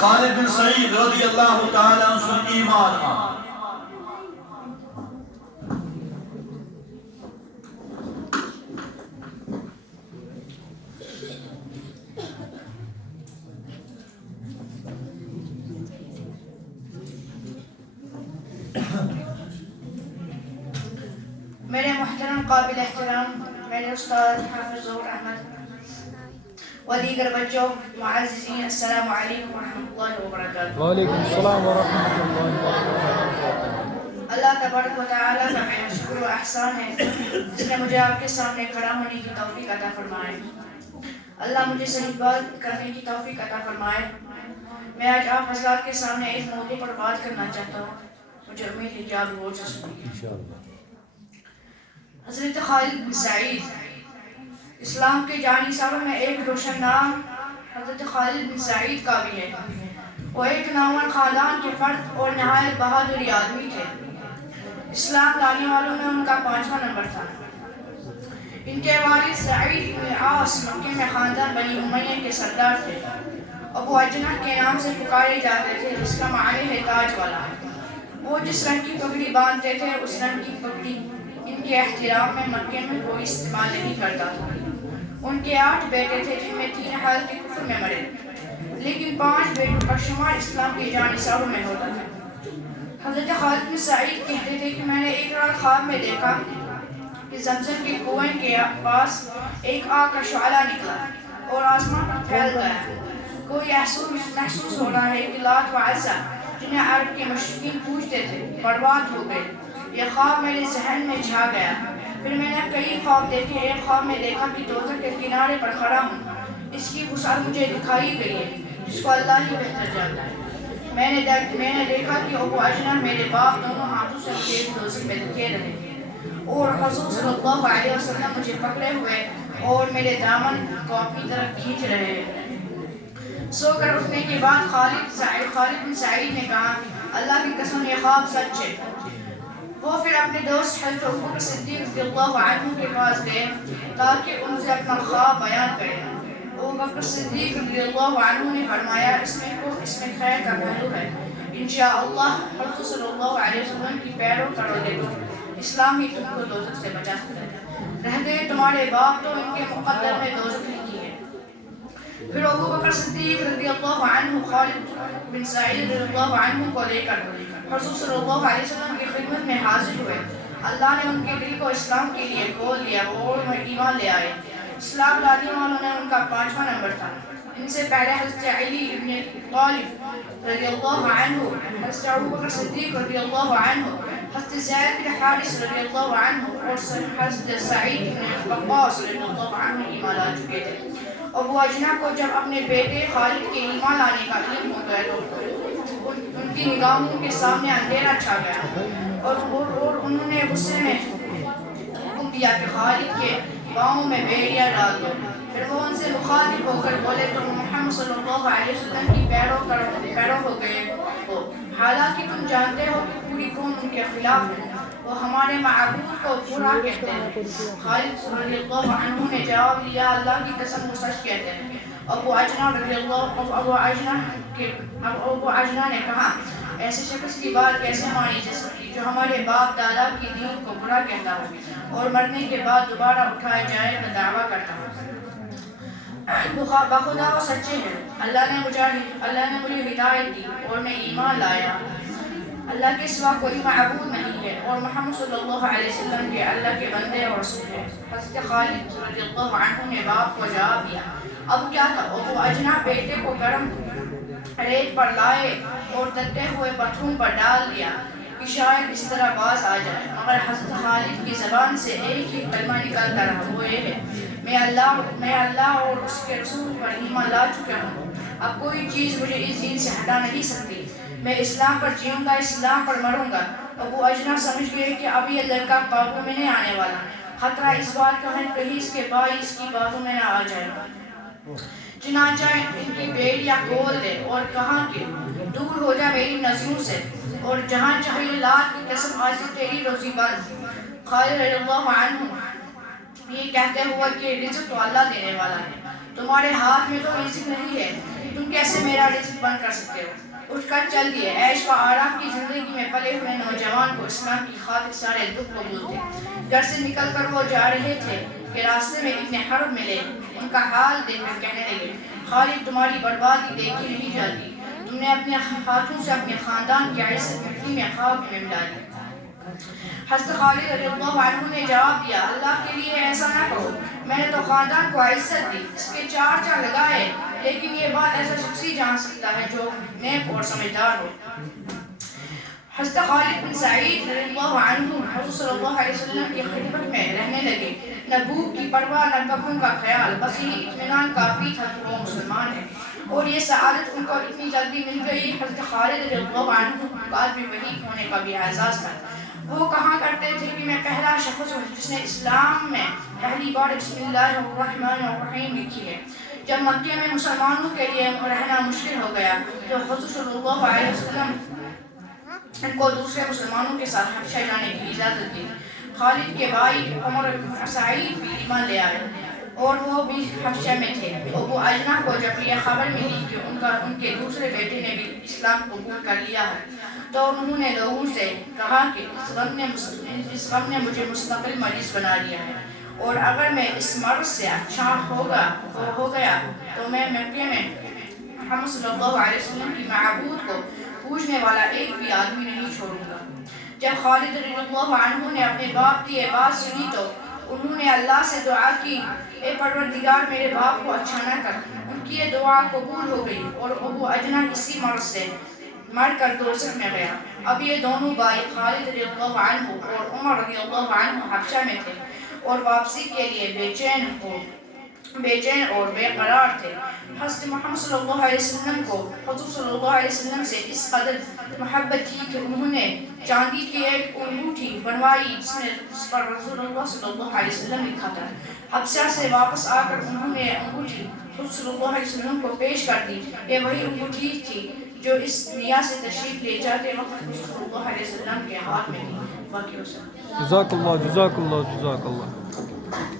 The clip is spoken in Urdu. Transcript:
خالد بن سعید رضی اللہ تعالیٰ عنہ سن ایمان میرے محترم قابل احترام میرے استاد حافظ ظہور احمد و دیگر بچوں معززین، السلام علیکم ورحمۃ اللہ وبرکاتہ۔ وعلیکم السلام ورحمۃ اللہ وبرکاتہ۔ اللہ تبارک و تعالیٰ کا میرا شکر و احسان ہے جس نے مجھے آپ کے سامنے کھڑا ہونے کی توفیق عطا فرمائے۔ اللہ مجھے صحیح بات کرنے کی توفیق عطا فرمائے۔ میں آج آپ حضرات کے سامنے اس موضوع پر بات کرنا چاہتا ہوں، مجھے امید ہے کہ آپ غور سے سنیں گے۔ حضرت خالد بن سعید اسلام کے جانشینوں میں ایک روشن نام حضرت خالد بن سعید کا بھی ہے۔ وہ ایک نامور خاندان کے فرد اور نہایت بہادری آدمی تھے۔ اسلام لانے والوں میں ان کا 5واں نمبر تھا۔ ان کے والد سعید بن عاص مکے میں خاندان بنی امیہ کے سردار تھے۔ ابو عجنہ کے نام سے پکارے جاتے تھے، جس کا معنی ہے تاج والا۔ وہ جس رنگ کی پگڑی باندھتے تھے اس رنگ کی پگڑی ان کے احترام میں مکے میں کوئی استعمال نہیں کرتا تھا۔ ان کے 8 بیٹے تھے جن میں 3 حالت کفر میں مرے، لیکن 5 بیٹوں کا شمار اسلام کے جانشینوں میں ہوتا تھا۔ حضرت خالد بن سعید کہتے تھے کہ میں نے ایک رات خواب میں دیکھا کہ زمزم کے کنویں کے پاس ایک آگ کا شعلہ نکلا اور آسمان پر پھیل گیا۔ کوئی محسوس ہو رہا ہے کہ لات و عزا جنہیں عرب کے مشرکین پوجتے تھے برباد ہو گئے۔ یہ خواب میرے ذہن میں چھا گیا۔ پھر میں نے کئی خواب دیکھے۔ ایک خواب میں دیکھا کہ دوزخ کے کنارے پر کھڑا ہوں، اس کی وسعت مجھے دکھائی گئی ہے جس کو اللہ ہی بہتر جانتا ہے۔ میں نے دیکھا کہ ابو عجنہ میرے باپ دونوں ہاتھوں سے مجھے دوزخ میں دھکیل رہے ہیں اور حضور صلی اللہ علیہ وسلم مجھے پکڑے ہوئے اور میرے دامن کو اپنی طرف کھینچ رہے ہیں۔ سو کر اٹھنے کے بعد خالد بن سعید نے کہا، اللہ کی قسم یہ خواب سچ ہے۔ وہ پھر اپنے دوست حضرت ابوبکر صدیق رضی اللہ عنہ کے پاس گئے تاکہ ان سے اپنا خواب بیان کریں۔ ابوبکر صدیق رضی اللہ عنہ نے فرمایا، اس میں خیر کا پہلو ہے۔ انشاءاللہ حضور صلی اللہ علیہ وسلم کی پیرو کرو گے تو اسلام ہی تم کو دوزخ سے بچا سکتا ہے۔ رہ گئے تمہارے باپ تو ان کے مقدر میں دوزخ لکھی ہے۔ پھر ابوبکر صدیق رضی اللہ عنہ خالد بن سعید رضی اللہ عنہ کو لے کر حضور صلی اللہ علیہ وسلم کی خدمت میں حاضر ہوئے۔ اللہ نے ان کے دل کو اسلام کے لیے کھول دیا اور وہ ایمان لے آئے۔ اسلام لانے والوں میں ان کا 5واں نمبر تھا۔ ان سے پہلے حضرت علی ابن طالب رضی اللہ عنہ، حضرت ابوبکر صدیق رضی اللہ عنہ، حضرت زید بن حارث رضی اللہ عنہ اور حضرت سعید بن وقاص رضی اللہ عنہ ایمان لا چکے تھے۔ ابو عجنہ کو جب اپنے بیٹے خالد کے ایمان لانے کا علم ہو گیا تو ان کی نگاہوں کے سامنے اندھیرا چھا گیا اور انہوں نے غصے میں حکم دیا کہ خالد کے پاؤں میں بیڑیاں ڈال دو۔ پھر وہ ان سے مخاطب ہو کر بولے، تم محمد صلی اللہ علیہ وسلم کی پیرو ہو گئے ہو، حالانکہ تم جانتے ہو کہ پوری قوم ان کے خلاف ہے، وہ ہمارے معبود کو برا کہتے ہیں۔ خالد رضی اللہ عنہ نے جواب دیا، اللہ کی قسم وہ سچ کہتے ہیں۔ ابو عجنہ نے کہا، ایسے شخص کی بات کیسے مانی جا سکتی جو ہمارے باپ دادا کی دین کو برا کہتا ہو اور مرنے کے بعد دوبارہ اٹھائے جائے کا دعویٰ کرتا ہو۔ بخدا وہ سچے ہیں۔ اللہ نے مجھے ہدایت دی اور میں ایمان لایا۔ اللہ کے سوا کوئی معبود نہیں ہے اور محمد صلی اللہ علیہ وسلم کے اللہ کے بندے اور رسول ہیں۔ حضرت خالد رضی اللہ عنہ نے باپ کو جواب دیا، اب کیا تھا؟ ابو عجنہ بیٹے کو گرم ریت پر لائے اور تلتے ہوئے پتھروں پر ڈال دیا کہ شاید اس طرح باز آ جائے، مگر حضرت خالد کی زبان سے ایک ہی کلمہ نکلتا رہا، وہ یہ ہے، میں اللہ اور اس کے رسول پر ایمان لا چکا ہوں۔ اب کوئی چیز مجھے اس دین سے ہٹا نہیں سکتی۔ میں اسلام پر جیوں گا، اسلام پر مروں گا۔ ابو عجنہ سمجھ گئے کہ اب یہ لڑکا قابو میں نہیں آنے والا، خطرہ اس بات کا ہے کہیں اس کے بھائی اس کی باتوں میں نہ آ جائے۔ چنانچہ ان کی بیڑیاں کھول دے اور کہا کہ دور ہو جا میری نظروں سے، اور جہاں چاہیے لات کی قسم آج سے تیری روزی بند۔ خالد رضی اللہ عنہ یہ کہتے ہوا کہ رزق تو اللہ دینے والا ہے، تمہارے ہاتھ میں تو رزق نہیں ہے۔ تم کیسے میرا رزق بند کر سکتے ہو؟ اٹھ کر چل دیے۔ عیش و آرام کی زندگی میں پلے ہوئے نوجوان کو اسلام کی خاطر سارے دکھ قبول تھے۔ گھر سے نکل کر وہ جا رہے تھے کہ راستے میں ابن حرب ملے۔ ان کا حال دیکھ کر کہنے لگے، خالد تمہاری بربادی دیکھی نہیں جاتی، تم نے اپنے ہاتھوں سے اپنے خاندان کی عزت مٹی میں خاک میں ملا دی۔ حضرت خالد رضی اللہ عنہ نے جواب دیا، اللہ کے لیے ایسا نہ کہو، میں نے تو خاندان کو عزت دی، اس کے چار لگائے، لیکن یہ بات ایسا شخص ہی جان سکتا ہے جو نیک اور سمجھدار ہو۔ حضرت خالد بن سعید رضی اللہ عنہ حضور صلی اللہ علیہ وسلم کی خدمت میں رہنے لگے، نہ بھوک کی پرواہ نہ کپڑوں کا خیال، بس یہی اطمینان کافی تھا کہ وہ مسلمان ہے، اور یہ سعادت ان کو اتنی جلدی مل گئی۔ حضرت خالد رضی اللہ عنہ بعد میں وحی ہونے کا بھی اعزاز تھا۔ وہ کہا کرتے تھے کہ میں پہلا شخص ہوں جس نے اسلام میں پہلی بار بسم اللہ الرحمن الرحیم لکھی ہے۔ جب مکے میں مسلمانوں کے لیے رہنا مشکل ہو گیا تو حضور صلی اللہ علیہ وسلم ان کو دوسرے مسلمانوں کے ساتھ حبشہ جانے کی اجازت دی۔ خالد کے بھائی عمر بن سعید بھی ایمان لے آئے اور وہ بھی حبشہ میں تھے۔ ابو اجنہ کو جب یہ خبر ملی کہ ان کے دوسرے بیٹے نے بھی اسلام قبول کر لیا ہے تو انہوں نے لوگوں سے کہا کہ اس غم نے مجھے مستقل مریض بنا دیا ہے، اور اگر میں اس مرض سے اچھا ہو گیا تو میں مکے میں محمد صلی اللہ علیہ وسلم کی معبود کو پوجنے والا ایک بھی آدمی نہیں چھوڑوں گا۔ جب خالد رضی اللہ عنہ نے اپنے باپ کی یہ بات سنی تو انہوں نے اللہ سے دعا کی، اے پروردگار میرے باپ کو اچھا نہ کر۔ ان کی یہ دعا قبول ہو گئی اور ابو اجنہ اسی مرض سے مر کر دوزخ میں گیا۔ اب یہ دونوں بھائی خالد رضی اللہ عنہ اور عمر رضی اللہ عنہ حبشہ میں تھے اور واپسی کے لیے بے چین اور بے قرار تھے۔ حضرت محمد صلی اللہ علیہ وسلم کو حضور صلی اللہ علیہ وسلم سے اس قدر محبت تھی کہ انہوں نے چاندی کی ایک انگوٹھی بنوائی جس پر رسول اللہ صلی اللہ علیہ وسلم لکھا تھا۔ حبشہ سے واپس آ کر انہوں نے انگوٹھی حضور صلی اللہ علیہ وسلم کو پیش کر دی۔ یہ وہی انگوٹھی تھی جو اس دنیا سے تشریف لے جاتے وقت حضور صلی اللہ علیہ وسلم کے ہاتھ میں تھی۔ باقی وسلم جزاک اللہ جزاک اللہ جزاک اللہ۔